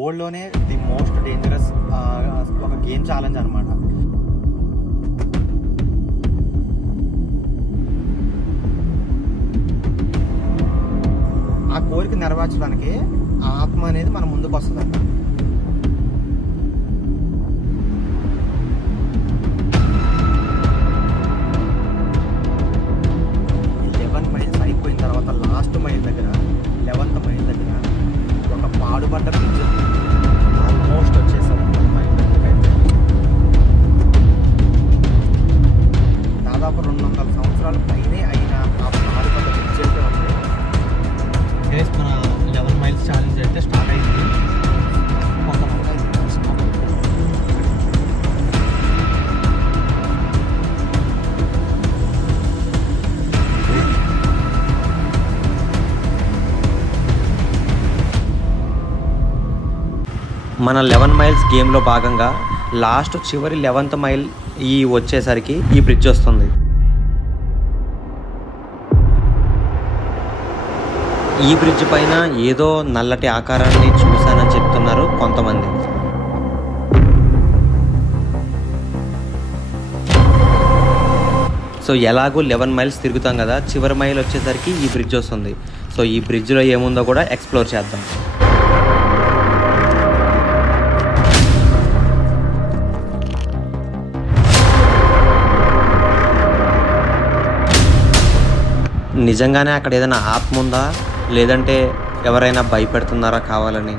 వరల్డ్లోనే the most dangerous ఒక game challenge అనమాట. ఆ కోరిక నెరవేర్చడానికి ఆ ఆత్మ అనేది మన ముందుకు వస్తుందంట. ఈ 11 మైల్స్ అయిపోయిన తర్వాత లాస్ట్ మైల్ దగ్గర 11th మైల్ దగ్గర ఒక పాడుబడ్డ బ్రిడ్జ్ ఆల్మోస్ట్ వచ్చేసాం. మైల్ దగ్గర దాదాపు 200 సంవత్సరాల పైనే అయిన ఆ పాడుబడ్డ బ్రిడ్జ్ అయితే ఉంది. మన 11 మైల్స్ ఛాలెంజ్ అయితే స్టార్ట్ అయింది. మన 11 మైల్స్ గేమ్లో భాగంగా లాస్ట్ చివరి 11th మైల్ వచ్చేసరికి ఈ బ్రిడ్జ్ వస్తుంది. ఈ బ్రిడ్జ్ పైన ఏదో నల్లటి ఆకారాన్ని చూశానని చెప్తున్నారు కొంతమంది. సో ఎలాగో 11 మైల్స్ తిరుగుతాం కదా, చివరి మైల్ వచ్చేసరికి ఈ బ్రిడ్జ్ వస్తుంది. సో ఈ బ్రిడ్జ్లో ఏముందో కూడా ఎక్స్ప్లోర్ చేద్దాం. నిజంగానే అక్కడ ఏదైనా ఆత్మ ఉందా, లేదంటే ఎవరైనా భయపెడుతున్నారా కావాలని?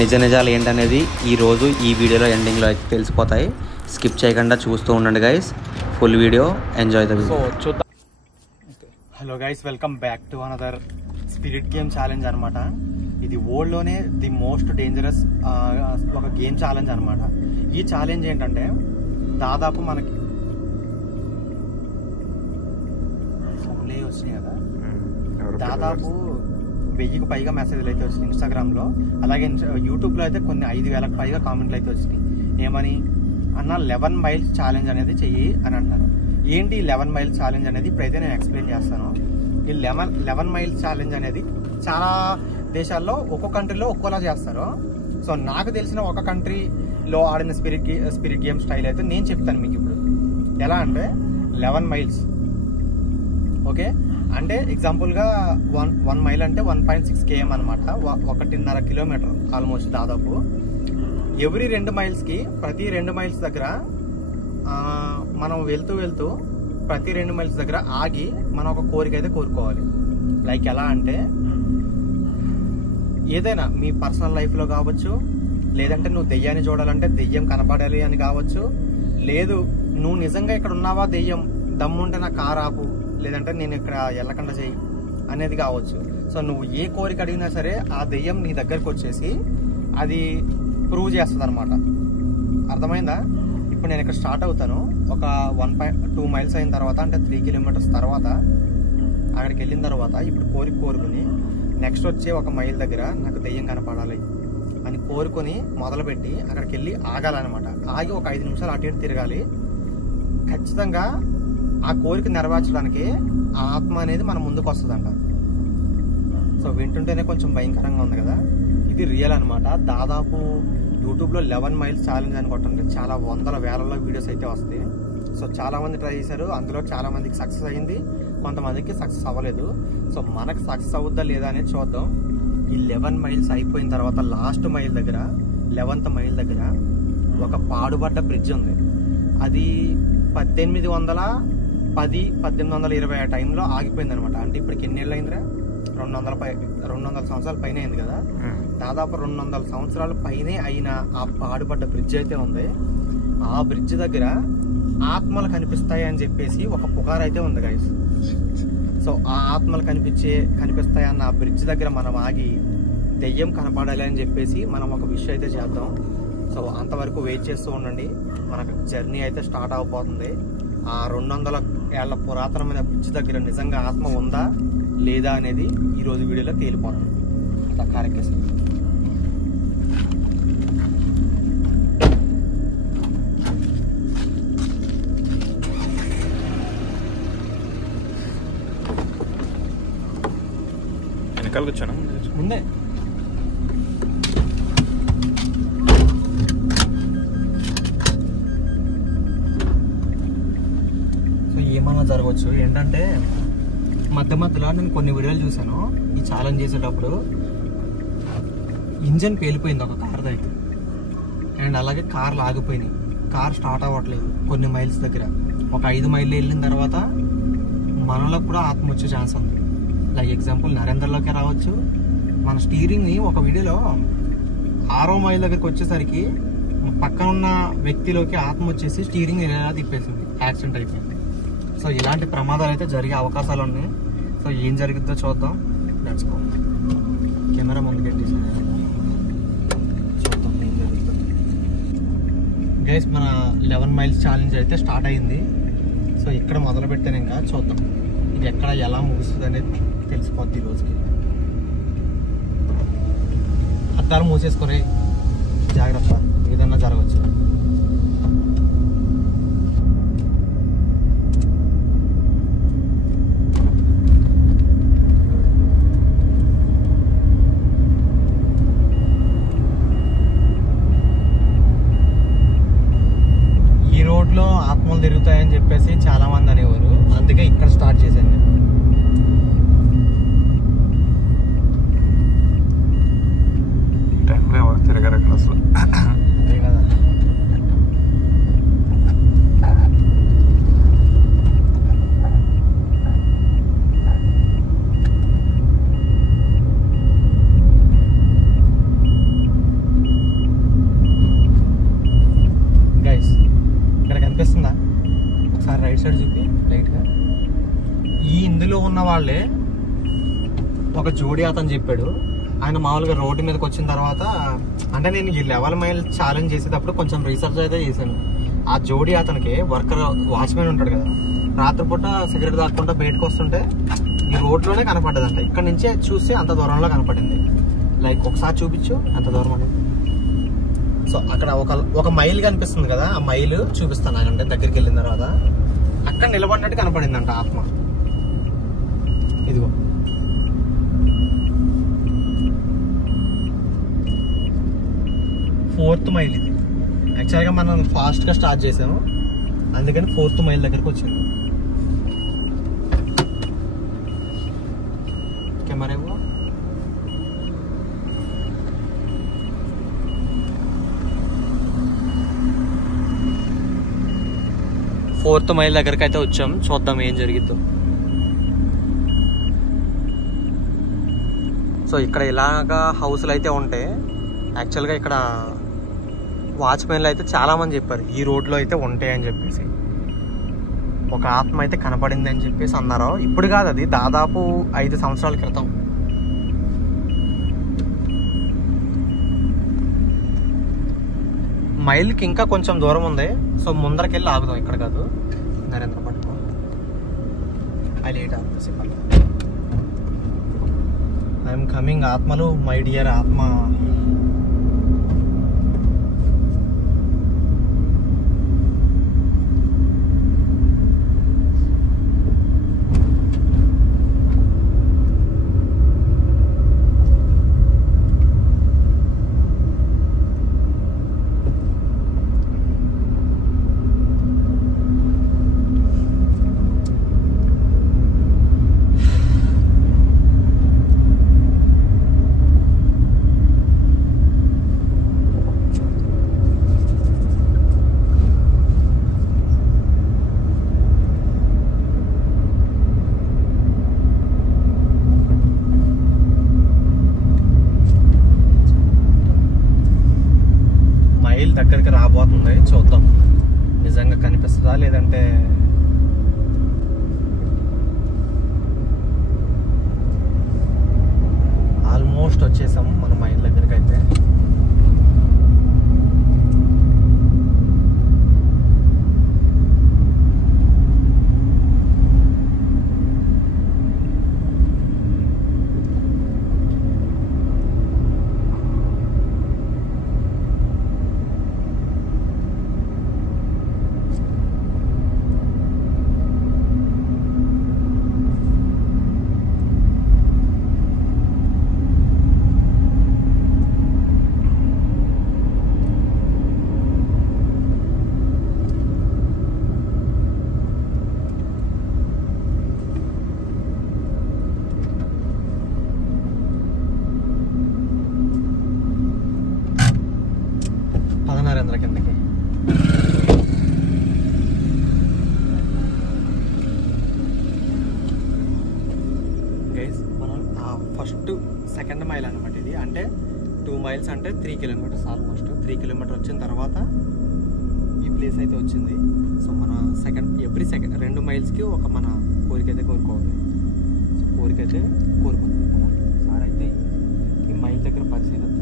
నిజాలు ఏంటనేది ఈరోజు ఈ వీడియోలో ఎండింగ్లో అయితే తెలిసిపోతాయి. స్కిప్ చేయకుండా చూస్తూ ఉండండి guys. Full video enjoy the video. So చూద్దాం. Hello guys, welcome back to another spirit game challenge అనమాట. ఇది వరల్డ్లోనే ది మోస్ట్ డేంజరస్ ఒక గేమ్ ఛాలెంజ్ అనమాట. ఈ ఛాలెంజ్ ఏంటంటే దాదాపు మనకి ఫోన్లే వచ్చినాయి కదా, దాదాపు 1000కి పైగా మెసేజ్లు అయితే వచ్చినాయి ఇన్స్టాగ్రామ్లో. అలాగే యూట్యూబ్లో అయితే కొన్ని 5000కి పైగా కామెంట్లు అయితే వచ్చినాయి. ఏమని అన్న 11 మైల్స్ ఛాలెంజ్ అనేది చెయ్యి అని అంటారు. ఏంటి 11 మైల్స్ ఛాలెంజ్ అనేది ఇప్పుడైతే నేను ఎక్స్ప్లెయిన్ చేస్తాను. ఈ 11 మైల్స్ ఛాలెంజ్ అనేది చాలా దేశాల్లో ఒక్కో కంట్రీలో ఒక్కోలా చేస్తారు. సో నాకు తెలిసిన ఒక కంట్రీలో ఆడిన స్పిరిట్ గేమ్ స్టైల్ అయితే నేను చెప్తాను మీకు ఇప్పుడు. ఎలా అంటే 11 మైల్స్ ఓకే అంటే ఎగ్జాంపుల్గా 1 మైల్ అంటే 1.6 km అనమాట. 1.5 కిలోమీటర్ ఆల్మోస్ట్ దాదాపు. ఎవ్రీ 2 మైల్స్కి ప్రతి 2 మైల్స్ దగ్గర మనం వెళ్తూ ప్రతి 2 మైల్స్ దగ్గర ఆగి మనం ఒక కోరిక అయితే కోరుకోవాలి. లైక్ ఎలా అంటే ఏదైనా మీ పర్సనల్ లైఫ్లో కావచ్చు, లేదంటే నువ్వు దెయ్యాన్ని చూడాలంటే దెయ్యం కనపడాలి అని కావచ్చు, లేదు నువ్వు నిజంగా ఇక్కడ ఉన్నావా దెయ్యం దమ్ముంటే నా కారు ఆపు, లేదంటే నేను ఇక్కడ వెళ్ళకుండా చెయ్యి అనేది కావచ్చు. సో నువ్వు ఏ కోరిక అడిగినా సరే ఆ దెయ్యం నీ దగ్గరకు వచ్చేసి అది ప్రూవ్ చేస్తుంది అనమాట. అర్థమైందా? ఇప్పుడు నేను ఇక్కడ స్టార్ట్ అవుతాను. ఒక 1.2 మైల్స్ అయిన తర్వాత అంటే 3 కిలోమీటర్స్ తర్వాత అక్కడికి వెళ్ళిన తర్వాత ఇప్పుడు కోరుకుని నెక్స్ట్ వచ్చే 1 మైల్ దగ్గర నాకు దెయ్యం కనపడాలి అని కోరుకొని మొదలుపెట్టి అక్కడికి వెళ్ళి ఆగాలన్నమాట. ఆగి ఒక 5 నిమిషాలు అటు ఇటు తిరగాలి. ఖచ్చితంగా ఆ కోరిక నెరవేర్చడానికి ఆ ఆత్మ అనేది మన ముందుకు వస్తుందంట. సో వింటుంటేనే కొంచెం భయంకరంగా ఉంది కదా. ఇది రియల్ అనమాట. దాదాపు యూట్యూబ్లో 11 మైల్స్ ఛాలెంజ్ అని కొట్టండి చాలా వందల వేలలో వీడియోస్ అయితే వస్తాయి. సో చాలా మంది ట్రై చేశారు, అందులో చాలా మందికి సక్సెస్ అయింది, కొంతమందికి సక్సెస్ అవ్వలేదు. సో మనకు సక్సెస్ అవుద్దా లేదా అనేది చూద్దాం. ఈ 11 మైల్స్ అయిపోయిన తర్వాత లాస్ట్ మైల్ దగ్గర 11th మైల్ దగ్గర ఒక పాడుబడ్డ బ్రిడ్జ్ ఉంది. అది 1820 ఆ టైంలో ఆగిపోయింది అనమాట. అంటే ఇప్పటికి ఎన్ని ఏళ్ళు అయిందిరా? 200 సంవత్సరాల పైన అయింది కదా. దాదాపు 200 సంవత్సరాల పైనే అయిన ఆ పాడుబడ్డ బ్రిడ్జ్ అయితే ఉంది. ఆ బ్రిడ్జ్ దగ్గర ఆత్మలు కనిపిస్తాయి అని చెప్పేసి ఒక పుకారు అయితే ఉంది గైస్. సో ఆ ఆత్మలు కనిపిస్తాయి అన్న ఆ బ్రిడ్జ్ దగ్గర మనం ఆగి దెయ్యం కనపడాలి అని చెప్పేసి మనం ఒక విషయం అయితే చేద్దాం. సో అంతవరకు వెయిట్ చేస్తూ ఉండండి. మనకు జర్నీ అయితే స్టార్ట్ అవబోతుంది. ఆ 200 ఏళ్ల పురాతనమైన బ్రిడ్జ్ దగ్గర నిజంగా ఆత్మ ఉందా లేదా అనేది ఈరోజు వీడియోలో తేలిపోతుంది. అట్లా కారెక్కేసి వెనకాల కూర్చోనా ముందే. సో ఏమన్నా జరగవచ్చు ఏంటంటే మధ్య మధ్యలో నేను కొన్ని వీడియోలు చూసాను ఈ ఛాలెంజ్ చేసేటప్పుడు. ఇంజన్ పేలిపోయింది ఒక కార్ దగ్గర, అండ్ అలాగే కార్లు ఆగిపోయినాయి, కార్ స్టార్ట్ అవ్వట్లేదు కొన్ని మైల్స్ దగ్గర. ఒక 5 మైళ్ళు వెళ్ళిన తర్వాత మనలోకి కూడా ఆత్మ వచ్చే ఛాన్స్ ఉంది. లైక్ ఎగ్జాంపుల్ నరేంద్రలోకి రావచ్చు. మన స్టీరింగ్ని ఒక వీడియోలో 6వ మైల్ దగ్గరికి వచ్చేసరికి పక్కన ఉన్న వ్యక్తిలోకి ఆత్మ వచ్చేసి స్టీరింగ్ ఇలా తిప్పేసింది, యాక్సిడెంట్ అయిపోయింది. సో ఇలాంటి ప్రమాదాలు అయితే జరిగే అవకాశాలు ఉన్నాయి. సో ఏం జరిగిద్దో చూద్దాం. Let's go. కెమెరా ముందు పెట్టేసాను, చూద్దాం ఏం జరుగుతుందో. గైస్ మన 11 మైల్స్ ఛాలెంజ్ అయితే స్టార్ట్ అయింది. సో ఇక్కడ మొదలు పెట్టాను, ఇంకా చూద్దాం ఇది ఎక్కడ ఎలా ముగుస్తుంది అనేది తెలిసిపోద్ది ఈ రోజుకి. అద్దాలు మూసేసుకొని జాగ్రత్త, ఏదన్నా జరగచ్చు. ఈ రోడ్లో ఆత్మలు తిరుగుతాయని చెప్పేసి చాలా మంది అనేవారు, అందుకే ఇక్కడ స్టార్ట్ చేశాను నేను. తిరగరు అక్కడ అసలు. అదే కదా. గైస్ ఇక్కడ కనిపిస్తుందా? ఒకసారి రైట్ సైడ్ చూపి లైట్గా. ఇందులో ఉన్న వాళ్ళే ఒక జోడి అతను చెప్పాడు. ఆయన మామూలుగా రోడ్డు మీదకి వచ్చిన తర్వాత, అంటే నేను ఈ 11 మైల్ ఛాలెంజ్ చేసేటప్పుడు కొంచెం రీసెర్చ్ అయితే చేశాను. ఆ జోడి అతనికి వర్కర్ వాచ్మెన్ ఉంటాడు కదా, రాత్రిపూట సిగరెట్ తాకుండా బయటకు వస్తుంటే ఈ రోడ్లోనే కనపడ్డదంట. ఇక్కడ నుంచే చూసి అంత దూరంలో కనపడింది. లైక్ ఒకసారి చూపించు ఎంత దూరం అనేది. సో అక్కడ ఒక మైల్ కనిపిస్తుంది కదా, ఆ మైల్ చూపిస్తాను. అంటే దగ్గరికి వెళ్ళిన తర్వాత అక్కడ నిలబడినట్టు కనపడిందంట ఆత్మ. ఇదిగో 4th మైల్ ఇది. యాక్చువల్గా మనం ఫాస్ట్గా స్టార్ట్ చేసాము, అందుకని 4th మైల్ దగ్గరకు వచ్చింది. కెమెరా ఇవ్వు. ఫోర్త్ మైల్ దగ్గరికి అయితే వచ్చాం, చూద్దాం ఏం జరిగిద్దో. సో ఇక్కడ ఇలాగా హౌస్లు అయితే ఉంటాయి. యాక్చువల్గా ఇక్కడ వాచ్మెన్లు అయితే చాలామంది చెప్పారు ఈ రోడ్లో అయితే ఉంటాయి అని చెప్పేసి. ఒక ఆత్మ అయితే కనపడింది అని చెప్పేసి అన్నారు. ఇప్పుడు కాదు, అది దాదాపు 5 సంవత్సరాల క్రితం. మైల్కి ఇంకా కొంచెం దూరం ఉంది. సో ముందరకెళ్ళి ఆగుదాం, ఇక్కడ కాదు. నరేంద్ర పట్టుకో, ఐఎమ్ కమింగ్. ఆత్మలు, మై డియర్ ఆత్మ. దగ్గరికి రాబోతుంది, చూద్దాం నిజంగా కనిపిస్తుందా లేదంటే. ఆల్మోస్ట్ వచ్చేసాం మన మైల్ దగ్గరికి అయితే. ఫస్ట్ సెకండ్ మైల్ అనమాట ఇది. అంటే 2 మైల్స్ అంటే 3 కిలోమీటర్స్, ఆల్మోస్ట్ 3 కిలోమీటర్ వచ్చిన తర్వాత ఈ ప్లేస్ అయితే వచ్చింది. సో మన ఎవ్రీ సెకండ్ 2 మైల్స్కి ఒక మన కోరిక అయితే కోరుకోవాలి. సో కోరిక అయితే కోరుకుందాం కదా. సార్ అయితే ఈ మైల్ దగ్గర పరిశీలిద్దాం.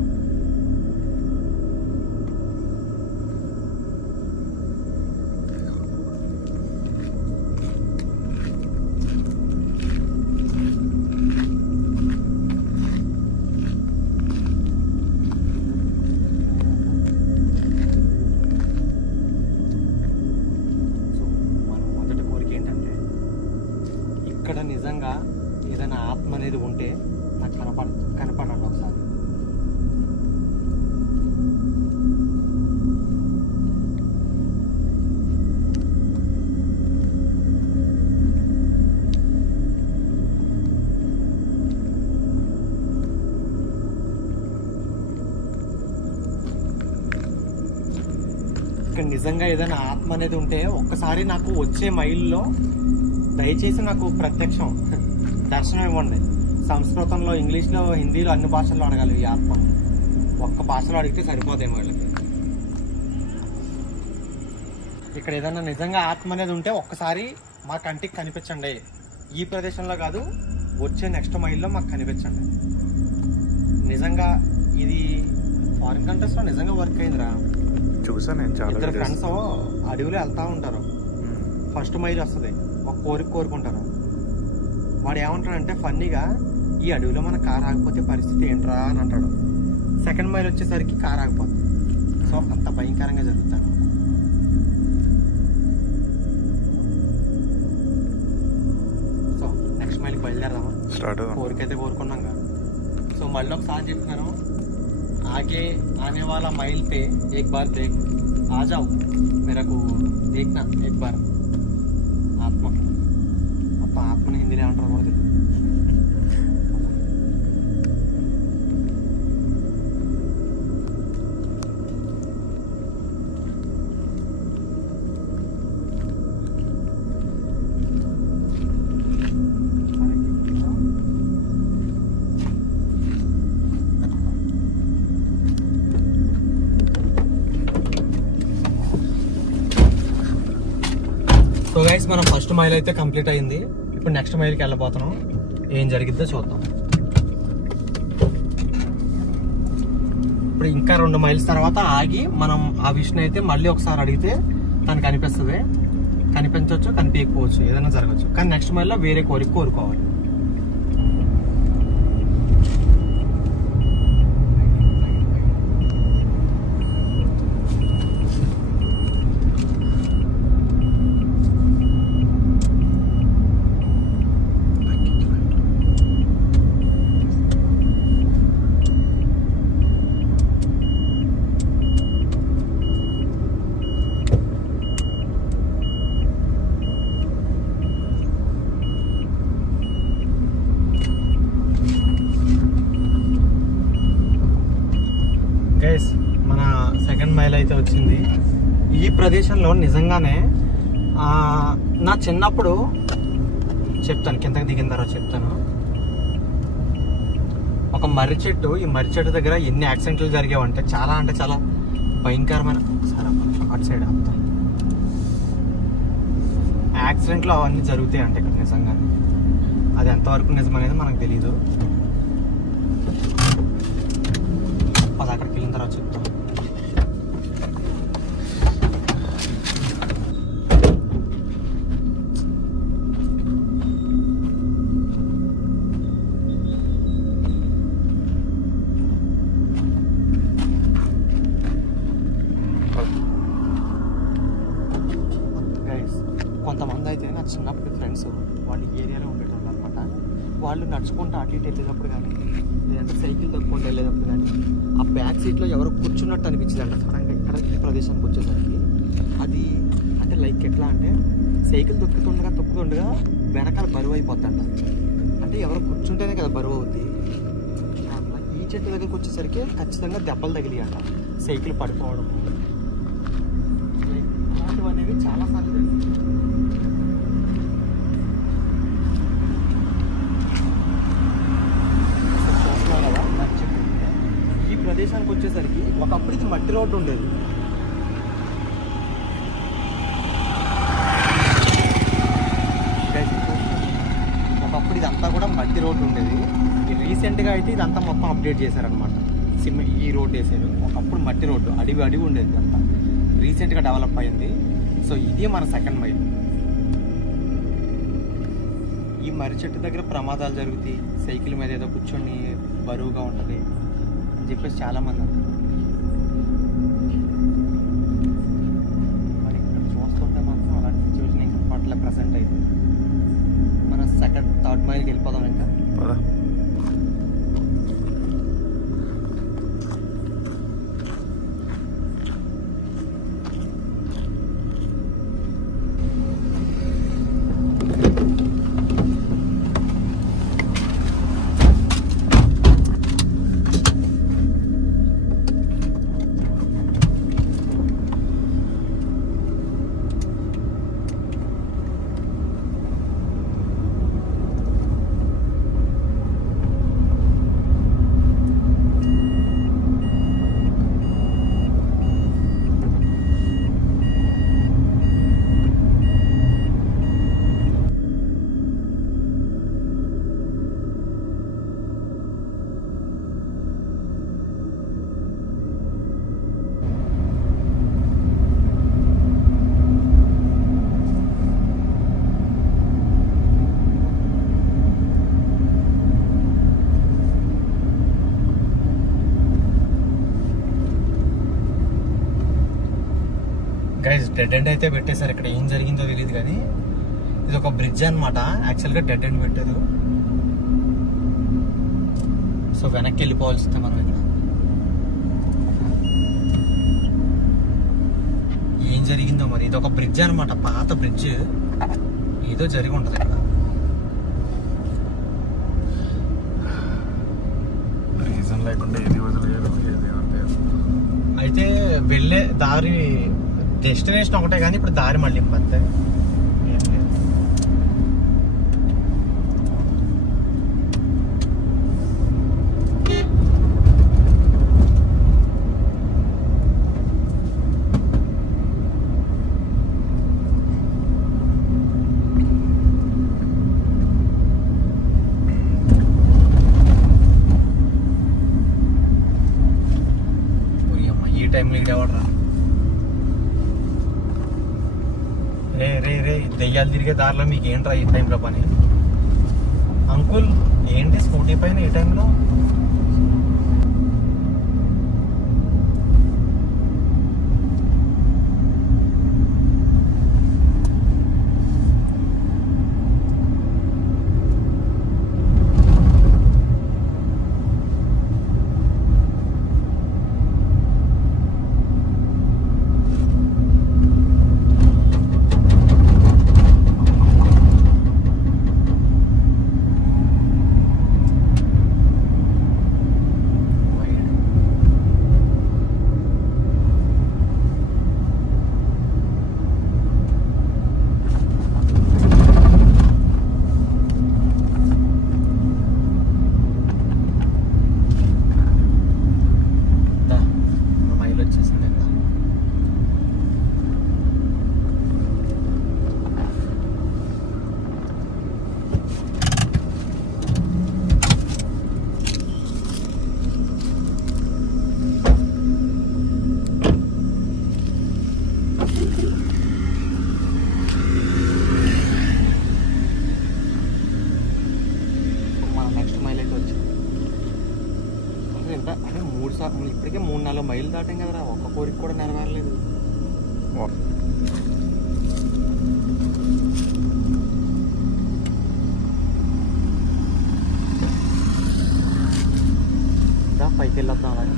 ఇక్కడ నిజంగా ఏదైనా ఆత్మ అనేది ఉంటే నాకు కనపడండి ఒకసారి. ఇక్కడ నిజంగా ఏదైనా ఆత్మ అనేది ఉంటే ఒక్కసారి నాకు వచ్చే మైల్లో దయచేసి నాకు ప్రత్యక్షం దర్శనం ఇవ్వండి. సంస్కృతంలో, ఇంగ్లీష్లో, హిందీలో అన్ని భాషల్లో అడగాలి ఈ ఆత్మను. ఒక్క భాషలో అడిగితే సరిపోతాయి వాళ్ళకి. ఇక్కడ ఏదైనా నిజంగా ఆత్మ అనేది ఉంటే ఒక్కసారి మా కంటికి కనిపించండి. ఈ ప్రదేశంలో కాదు, వచ్చే నెక్స్ట్ మైల్లో మాకు కనిపించండి. నిజంగా ఇది ఫారిన్ కంట్రీస్ లో నిజంగా వర్క్ అయిందిరా. చూసాను నేను చాలా. 2 ఫ్రెండ్స్ అడవిలో వెళ్తా ఉంటారు. ఫస్ట్ మైల్ వస్తుంది, ఒక కోరుకుంటారు. వాడు ఏమంటాడంటే ఫన్నీగా, ఈ అడవిలో మన కార్ ఆగిపోతే పరిస్థితి ఏంట్రా అని అంటాడు. సెకండ్ మైల్ వచ్చేసరికి కార్ ఆగిపోతుంది. సో అంత భయంకరంగా జరుగుతాను. So next మైల్కి బయలుదేరదామా? కోరికైతే కోరుకున్నాం కదా. సో మళ్ళీ ఒకసారి చెప్తున్నాను, आगे आने वाला माइल पे एक बार देख आ जाओ, मेरे को देखना एक बार आत्मा को. अब आत्मा ने हिंदी में अंटर कर दिया. సో గైస్, మనం ఫస్ట్ మైల్ అయితే కంప్లీట్ అయింది. ఇప్పుడు నెక్స్ట్ మైల్కి వెళ్ళబోతున్నాం. ఏం జరిగిద్దో చూద్దాం. ఇప్పుడు ఇంకా 2 మైల్స్ తర్వాత ఆగి మనం ఆ విషయం అయితే మళ్ళీ ఒకసారి అడిగితే తనకు కనిపిస్తుంది. కనిపించవచ్చు, కనిపించకపోవచ్చు, ఏదైనా జరగచ్చు. కానీ నెక్స్ట్ మైల్లో వేరే కోరిక కోరుకోవాలి. గైస్, మన సెకండ్ మైల్ అయితే వచ్చింది. ఈ ప్రదేశంలో నిజంగానే నా చిన్నప్పుడు చెప్తాను, కిందకి దిగిన తర్వాత చెప్తాను. ఒక మర్రి చెట్టు, ఈ మర్రి చెట్టు దగ్గర ఎన్ని యాక్సిడెంట్లు జరిగేవంటే చాలా అంటే చాలా భయంకరమైన. సరే అటు సైడ్ ఆపుతాను. యాక్సిడెంట్లు అవన్నీ జరుగుతాయి అంటే ఇక్కడ నిజంగా. అది ఎంతవరకు నిజమనేది మనకు తెలీదు. అది అక్కడికి వెళ్ళిన తర్వాత చెప్తాం. కొంతమంది అయితే నా చిన్నప్పుడు ఫ్రెండ్స్ వాళ్ళు ఈ ఏరియాలో ఉండేటోళ్ళు అనమాట. వాళ్ళు నడుచుకుంటూ అటు ఇటు వెళ్ళేటప్పుడు కానీ, లేదంటే సైకిల్ తొక్కుంటూ వెళ్ళేటప్పుడు కానీ, ఆ బ్యాక్ సీట్లో ఎవరో కూర్చున్నట్టు అనిపించింది అంట సడన్గా ఇక్కడ ఈ ప్రదేశానికి వచ్చేసరికి. అది అంటే లైక్ ఎట్లా అంటే సైకిల్ తొక్కుతుండగా వెనకాల బరువు అయిపోతుంట. అంటే ఎవరో కూర్చుంటేనే కదా బరువు అవుద్ది. ఈ చెట్టు దగ్గరికి వచ్చేసరికి ఖచ్చితంగా దెబ్బలు తగిలి అంట, సైకిల్ పడిపోవడం అలాంటివి అనేవి చాలాసార్లు జరిగింది. ప్రదేశానికి వచ్చేసరికి ఒకప్పుడు ఇది మట్టి రోడ్డు ఉండేది. ఒకప్పుడు ఇదంతా కూడా మట్టి రోడ్డు ఉండేది. రీసెంట్గా అయితే ఇదంతా మొత్తం అప్డేట్ చేశారనమాట. ఈ రోడ్డు వేసారు. ఒకప్పుడు మట్టి రోడ్డు అడివి ఉండేది, ఇదంతా రీసెంట్గా డెవలప్ అయింది. సో ఇది మన సెకండ్ మైల్. ఈ మర్రి చెట్టు దగ్గర ప్రమాదాలు జరుగుతాయి, సైకిల్ మీద ఏదో కూర్చొని బరువుగా ఉంటుంది అని చెప్పేసి చాలామంది అంటారు. మరి ఇక్కడ చూస్తుంటే మాత్రం అలాంటి సిచ్యువేషన్ ఇంకా పట్ల ప్రజెంట్ అయితే మన థర్డ్ మైల్కి వెళ్ళిపోదాం. ఇంకా గైస్ డెడ్ ఎండ్ అయితే పెట్టేశారు. ఇక్కడ ఏం జరిగిందో తెలియదు కానీ ఇది ఒక బ్రిడ్జ్ అనమాట. యాక్చువల్గా డెడ్ ఎండ్ పెట్టదు. సో వెనక్కి వెళ్ళిపోవాల్సిందే మనం. ఇక్కడ ఏం జరిగిందో మరి. ఇది ఒక బ్రిడ్జ్ అనమాట, పాత బ్రిడ్జ్. ఏదో జరిగి ఉంటుంది ఇక్కడ. రీజన్ లేకుండా ఏది వదిలేదు, ఏది అయితే వెళ్ళే దారి డెస్టినేషన్ ఒకటే కానీ ఇప్పుడు దారి మళ్ళీ అంతే. ఈ టైంలో ఇడేవాడరా. రే దెయ్యాలు తిరిగే దారిలో మీకు ఏంట్రా ఈ టైంలో పని? అంకుల్ ఏంటి స్కూటీ పైన ఈ టైంలో? ఇప్పటికే 3-4 మైళ్ళు దాటాం కదరా, ఒక్క కోరిక కూడా నెరవేరలేదు. పైకి వెళ్ళొద్దాం అలాగే.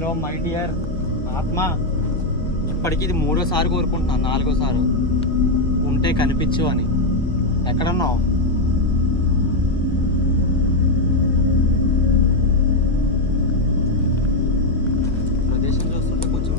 హలో మై డియర్ ఆత్మ, ఇప్పటికి ఇది 3వ సారి కోరుకుంటున్నాను, 4వ సారి ఉంటే కనిపించు అని. ఎక్కడున్నావు? ప్రదేశం చూస్తుంటే కొంచెం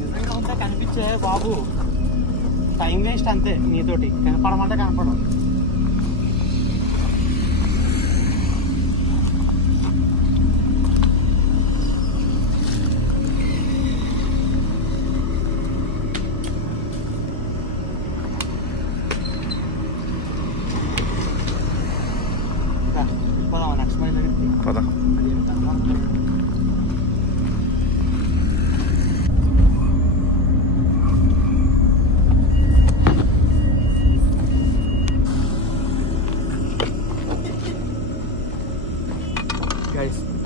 నిజంగా ఉంటే కనిపించే బాబు. టైం వేస్ట్ అంతే, నీతోటి కనపడమంటే కనపడం. నెక్స్ట్ మైల్ పదా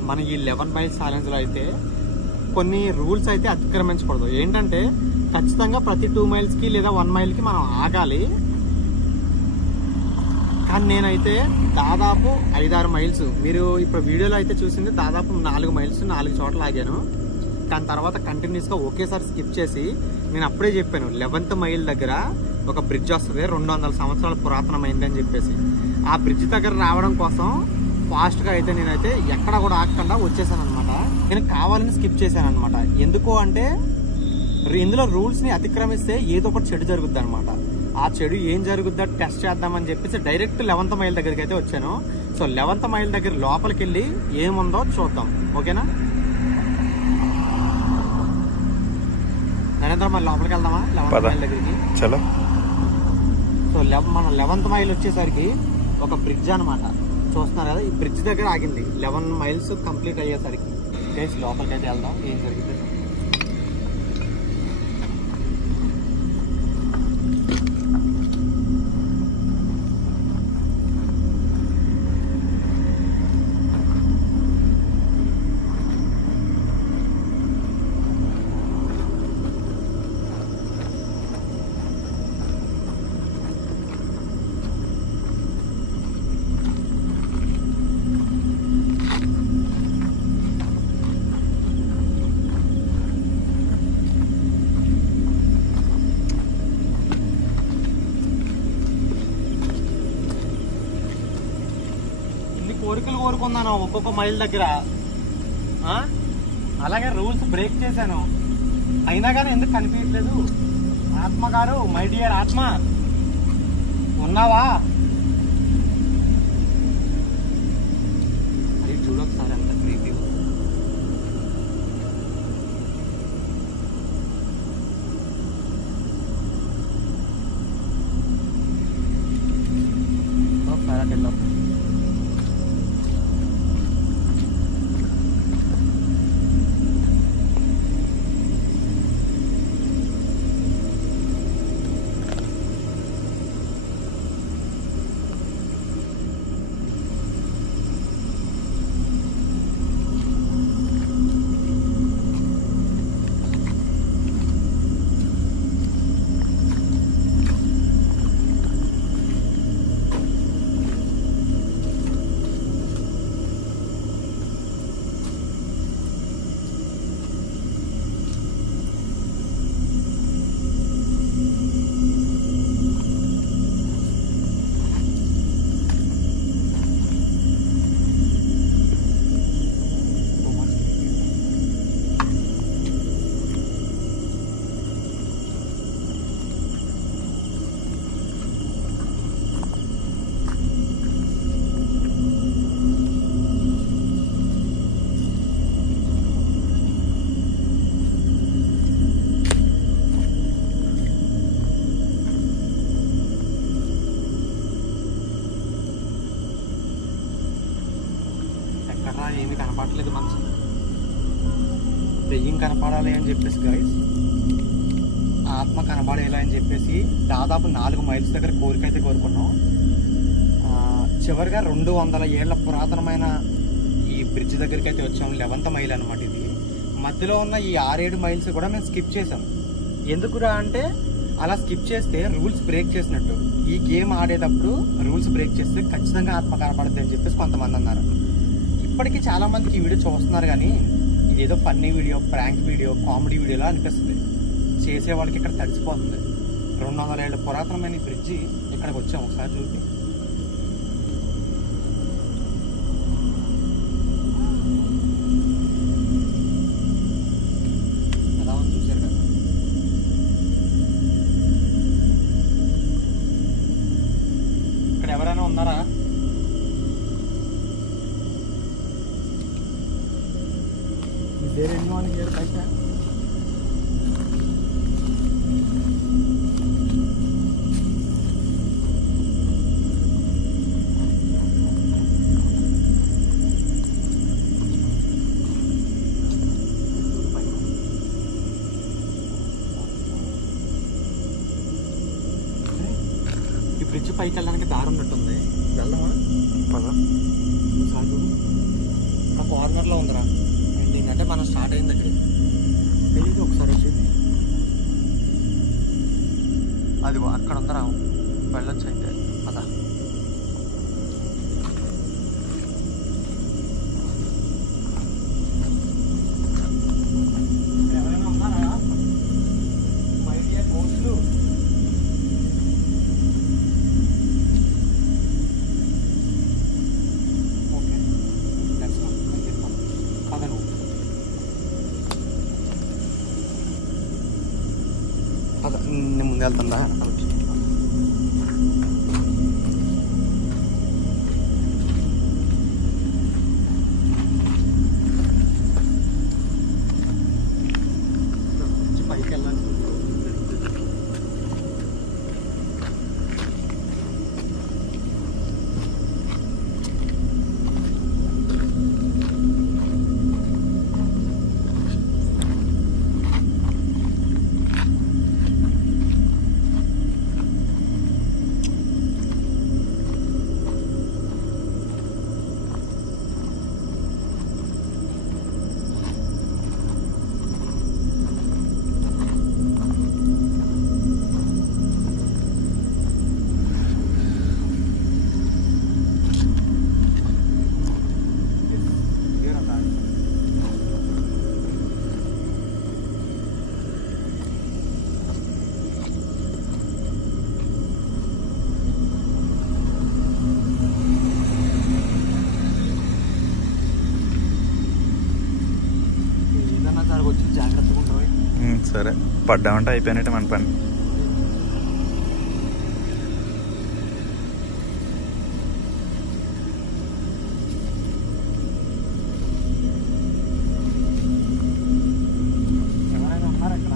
మన ఈ 11 మైల్స్ ఛాలెంజ్ లో అయితే కొన్ని రూల్స్ అయితే అతిక్రమించకూడదు. ఏంటంటే ఖచ్చితంగా ప్రతి 2 మైల్స్ కి లేదా 1 మైల్ కి మనం ఆగాలి. కానీ నేనైతే దాదాపు 5-6 మైల్స్, మీరు ఇప్పుడు వీడియోలో అయితే చూసింది దాదాపు 4 మైల్స్ 4 చోట్ల ఆగాను. కానీ తర్వాత కంటిన్యూస్ గా ఒకేసారి స్కిప్ చేసి, నేను అప్పుడే చెప్పాను 11th మైల్ దగ్గర ఒక బ్రిడ్జ్ వస్తుంది, 200 సంవత్సరాల పురాతనమైంది అని చెప్పేసి. ఆ బ్రిడ్జ్ దగ్గర రావడం కోసం ఫాస్ట్ గా అయితే నేనైతే ఎక్కడ కూడా ఆగకుండా వచ్చేసాను అనమాట. నేను కావాలని స్కిప్ చేశాను అనమాట. ఎందుకు అంటే ఇందులో రూల్స్ ని అతిక్రమిస్తే ఏదో ఒకటి చెడు జరుగుద్ది అనమాట. ఆ చెడు ఏం జరుగుద్దా టెస్ట్ చేద్దామని చెప్పేసి డైరెక్ట్ 11th మైల్ దగ్గరికి అయితే వచ్చాను. సో 11th మైల్ దగ్గర లోపలికి వెళ్ళి ఏముందో చూద్దాం, ఓకేనా? నరేంద్ర, మరి లోపలికి వెళ్దామా 11th మైల్ దగ్గరికి? చలో. సో మనం 11th మైల్ వచ్చేసరికి ఒక బ్రిడ్జ్ అనమాట, చూస్తున్నారు కదా. ఈ బ్రిడ్జ్ దగ్గర ఆగింది 11 మైల్స్ కంప్లీట్ అయ్యేసరికి. లోపలికి అయితే వెళ్దాం, ఏం జరిగింది. కోరికలు కోరుకున్నాను ఒక్కొక్క మైల్ దగ్గర, అలాగే రూల్స్ బ్రేక్ చేశాను. అయినా కానీ ఎందుకు కనిపించట్లేదు? ఆత్మ గారు, మై డియర్ ఆత్మ, ఉన్నావా? అది చూడొకసారి అంత క్రీపీ. ఒకసారి అటు వెళ్దాం. చెప్పేసి గైస్, ఆత్మ కనబడేలా అని చెప్పేసి దాదాపు 4 మైల్స్ దగ్గర కోరిక అయితే కోరుకున్నాం. చివరిగా 200 ఏళ్ల పురాతనమైన ఈ బ్రిడ్జ్ దగ్గరికి అయితే వచ్చాము. 11th మైల్ అనమాట ఇది. మధ్యలో ఉన్న ఈ 6-7 మైల్స్ కూడా మేము స్కిప్ చేసాం. ఎందుకురా అంటే అలా స్కిప్ చేస్తే రూల్స్ బ్రేక్ చేసినట్టు. ఈ గేమ్ ఆడేటప్పుడు రూల్స్ బ్రేక్ చేస్తే ఖచ్చితంగా ఆత్మ కనపడుద్ది అని చెప్పేసి కొంతమంది అన్నారు. ఇప్పటికీ చాలా మందికి ఈ వీడియో చూస్తున్నారు, కానీ ఇదేదో funny video, prank video, comedy వీడియోలా అనిపిస్తుంది. చేసే వాళ్ళకి ఇక్కడ తడిసిపోతుంది. 200 ఏళ్ళ పురాతనమైన బ్రిడ్జి ఇక్కడికి వచ్చాము. ఒకసారి చూపి. ఎలా ఉంది చూసారు కదా. ఇక్కడ ఎవరైనా ఉన్నారా? ఇదే 2 ఏడు పైసా. ఈ బ్రిడ్జ్ పైకి వెళ్ళడానికి దారి ఉన్నట్టుంది. వెళ్దామా? సాగు ఆ కార్నర్ లో ఉందిరా ఎండింగ్, అంటే మనం స్టార్ట్ అయిన దగ్గర. తెలియదు, ఒకసారి వచ్చేది అదిగో అక్కడ ఉందరా, వెళ్ళొచ్చు అయితే. అదా ఎవరైనా ఉన్నారా? మై డియర్ గోస్ట్లు. నేను ముందు వెళ్తుందా? పైకి వెళ్ళాలి. వచ్చి జాగ్రత్తగా ఉంటాయి. సరే, పడ్డామంటే అయిపోయినట్టే మన పని. ఎవరైనా ఉన్నారా ఇక్కడ?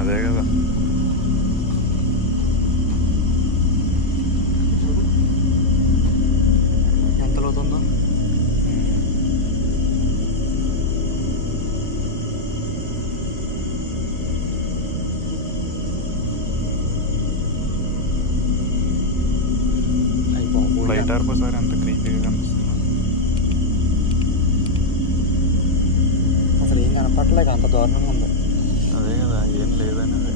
అదే కదా. ఎంత లోతుందో. లైట్ ఆరిపోసారి అంత క్రీపీగా కనిపిస్తుంది. అసలు ఏం కనపట్లేక అంత దారుణంగా ఉంది. అదే కదా, ఏం లేదనేది.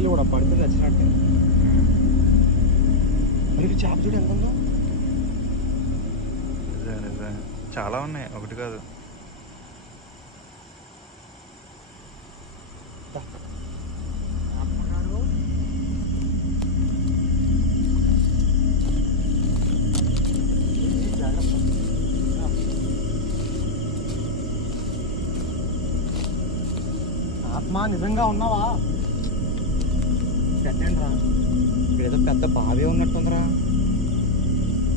నీళ్ళు కూడా పడితే వచ్చినట్టే. మరి చేప చూడు ఎంత ఉందో. చాలా ఉన్నాయి, ఒకటి కాదు. ఆత్మ నిజంగా ఉన్నావా? పెట్టండి రా, ఇక్కడ ఏదో పెద్ద బావే ఉన్నట్టుందిరా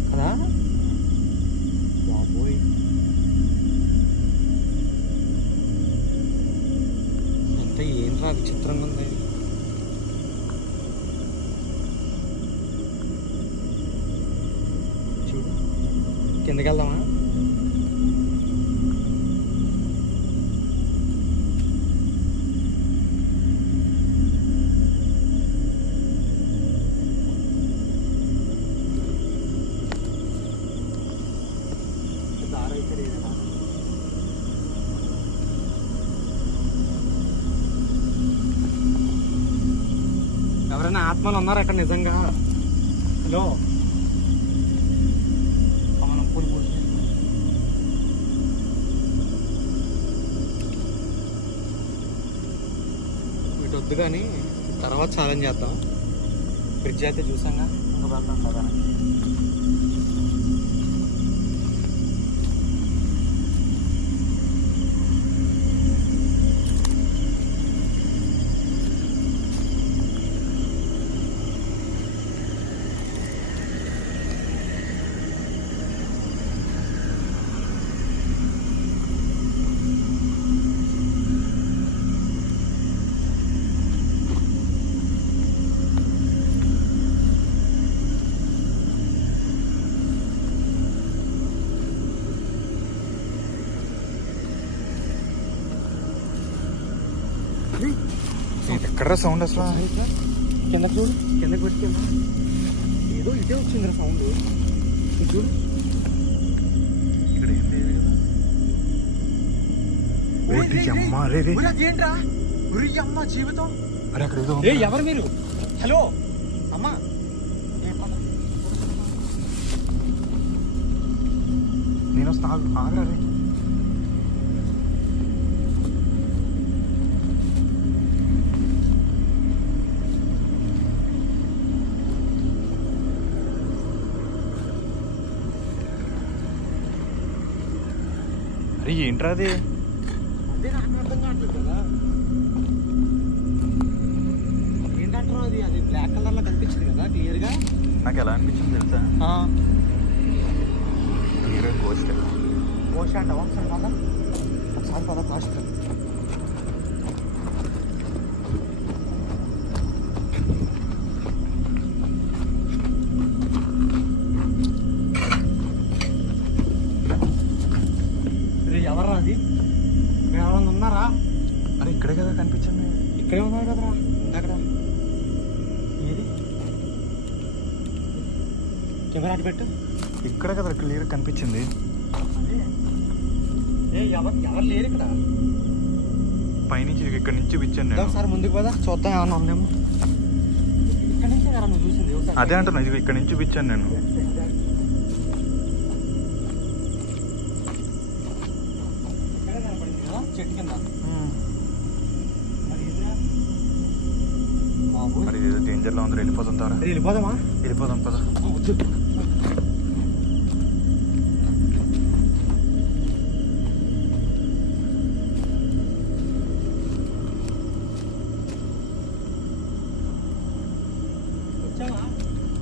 కదా. బాబోయ్, ఎంత ఏంట్రా విచిత్రంగా ఉంది. చూడు, కిందకి వెళ్దామా? ఎవరైనా ఆత్మలు ఉన్నారా ఇక్కడ నిజంగా? హలో, మనం పూలు పూసి వీటి వద్దు కానీ తర్వాత ఛాలెంజ్ చేద్దాం. బ్రిడ్జ్ అయితే చూసాంగా, ఇంకా వెళ్తాం కదా. ఎక్కడ సౌండ్ అసలు? కిందకి చూడు, కిందకి పెట్టి కింద ఏదో ఇదే వచ్చింది సౌండ్. చూడు, ఇక్కడ ఏం లేదు కదా. అదేంట్రా అమ్మ జీవితం. అరే అక్కడ ఏదో. ఎవరు మీరు? హలో అమ్మా, నేను వస్తా, ఆగరా. అరే ఏంట్రా అది? అదే నాకు అర్థం కావట్లేదు కదా. ఏంటంటారు అది? అది బ్లాక్ కలర్ లో కనిపించింది కదా క్లియర్ గా. నాకు ఎలా అనిపించింది తెలుసా? Clear ghost. గోస్ట్ అంటావా? ఒకసారి పద, ఒకసారి పద ఫాస్ట్. ఎవర్రా అది? ఎవరన్నా ఉన్నారా? అరే ఇక్కడే కదా కనిపించింది. ఇక్కడే ఉన్నారు కదరా అక్కడ. ఏది కెమెరా అటు పెట్టు. ఇక్కడే కదా క్లియర్ కనిపించింది. ఎవరు లేరు ఇక్కడ. పైనుంచి ఇక్కడ నుంచి చూపించాను నేను. ఒకసారి ముందుకు పదా, చూద్దాం ఏమన్నా ఉందేమో. ఇక్కడ నుంచి కదా నువ్వు చూసింది? అదే అంటున్నా, ఇది ఇక్కడ నుంచి చూపించాను నేను. చెట్టు కింద. మరి ఇది డేంజర్ లో ఉంది, వెళ్ళిపోతాం తారా. వెళ్ళిపోదామా? వెళ్ళిపోదాం పద.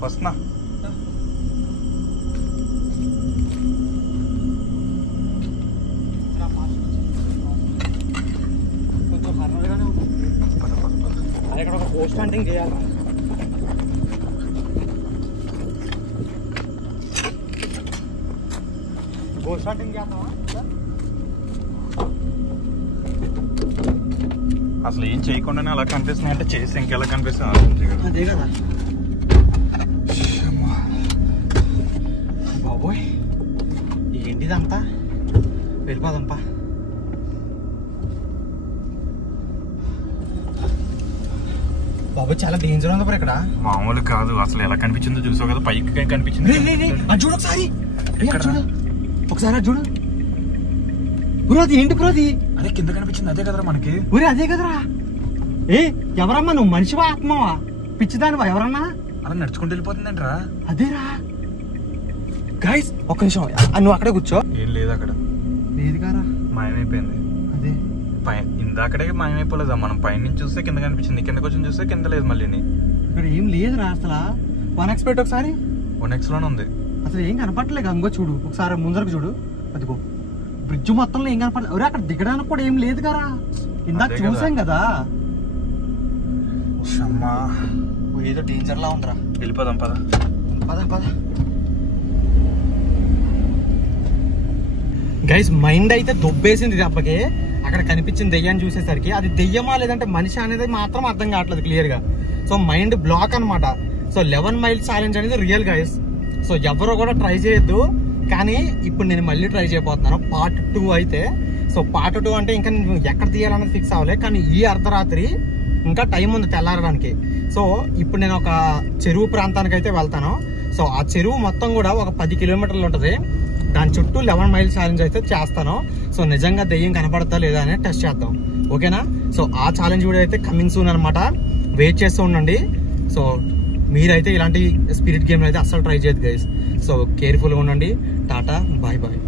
వస్తున్నా. కొంచెం హర్రర్గానే ఉంది. అది ఇక్కడ ఒక పోస్ట్ హంటింగ్ చేయాలి. పోస్ట్ హంటింగ్ చేద్దామా? అసలు ఏం చేయకుండానే అలా కనిపిస్తున్నాయి అంటే చేసి ఇంకెలా కనిపిస్తుంది ఆలోచించే కదా. అదే కదా బాబోయ్, ఏంటిదంతా? వెళ్ళిపోదాంపా. బాబు చాలా డేంజర్ ఉంది ఇక్కడ. మామూలు కాదు అసలు. ఎలా కనిపించిందో చూసావు కదా, పైకి కనిపించింది. చూడు ఒకసారి, చూడు ఒకసారి చూడు బ్రో. అది ఏంటి బ్రో? అది అదే కింద కనిపించింది. అదే కదరా మనకి. ఊరే అదే కదరా. ఎవరమ్మా నువ్వు? మనిషివా ఆత్మవా? పిచ్చిదానివా? ఎవరన్నా అలా నడుచుకుంటూ వెళ్ళిపోతుందంటరా. అదేరా గైస్, ఒక్క నిమిషం నువ్వు అక్కడే కూర్చో. ఏం లేదు అక్కడ. లేదు కారా, మాయమైపోయింది. అదే ఇందాకడే మాయమైపోలేదా? మనం పైన నుంచి చూస్తే కింద కనిపించింది, కిందకి వచ్చి చూస్తే కింద లేదు. మళ్ళీ ఇక్కడ ఏం లేదురా అసలు. 1x పెట్టి ఒకసారి. 1x లోనే ఉంది. అసలు ఏం కనపడలేదు. అంగో చూడు ఒకసారి ముందరకు చూడు. అదిగో బ్రిడ్జ్ మొత్తంలో ఏం కనపడలేదు. అక్కడ దిగడానికి కూడా ఏం లేదు కదా. ఇందాక చూసాం కదా. ఏదో డేంజర్ లా ఉందిరా. వెళ్ళిపోదాం పద. పద గైస్, మైండ్ అయితే దొబ్బేసింది దెబ్బకి. అక్కడ కనిపించింది దెయ్యాన్ని చూసేసరికి. అది దెయ్యమా లేదంటే మనిషి అనేది మాత్రం అర్థం కావట్లేదు క్లియర్ గా. సో మైండ్ బ్లాక్ అనమాట. సో 11 మైల్స్ ఛాలెంజ్ అనేది రియల్ గైస్. సో ఎవరో కూడా ట్రై చేయొద్దు. కానీ ఇప్పుడు నేను మళ్ళీ ట్రై చేయబోతున్నాను పార్ట్ 2 అయితే. సో పార్ట్ 2 అంటే ఇంకా నేను ఎక్కడ తీయాలన్నది ఫిక్స్ అవ్వలే. కానీ ఈ అర్ధరాత్రి ఇంకా టైం ఉంది తెల్లారడానికి. సో ఇప్పుడు నేను ఒక చెరువు ప్రాంతానికి అయితే వెళ్తాను. సో ఆ చెరువు మొత్తం కూడా ఒక 10 కిలోమీటర్లు ఉంటుంది. దాని చుట్టూ 11 మైల్స్ ఛాలెంజ్ అయితే చేస్తాను. సో నిజంగా దెయ్యం కనపడతా లేదా అని టెస్ట్ చేద్దాం. ఓకేనా? సో ఆ ఛాలెంజ్ వీడియో అయితే కమింగ్ సూన్ అనమాట. వెయిట్ చేస్తూ ఉండండి. సో మీరైతే ఇలాంటి స్పిరిట్ గేమ్ అయితే అస్సలు ట్రై చేయదు గైస్. సో కేర్ఫుల్గా ఉండండి. Tata, bye bye.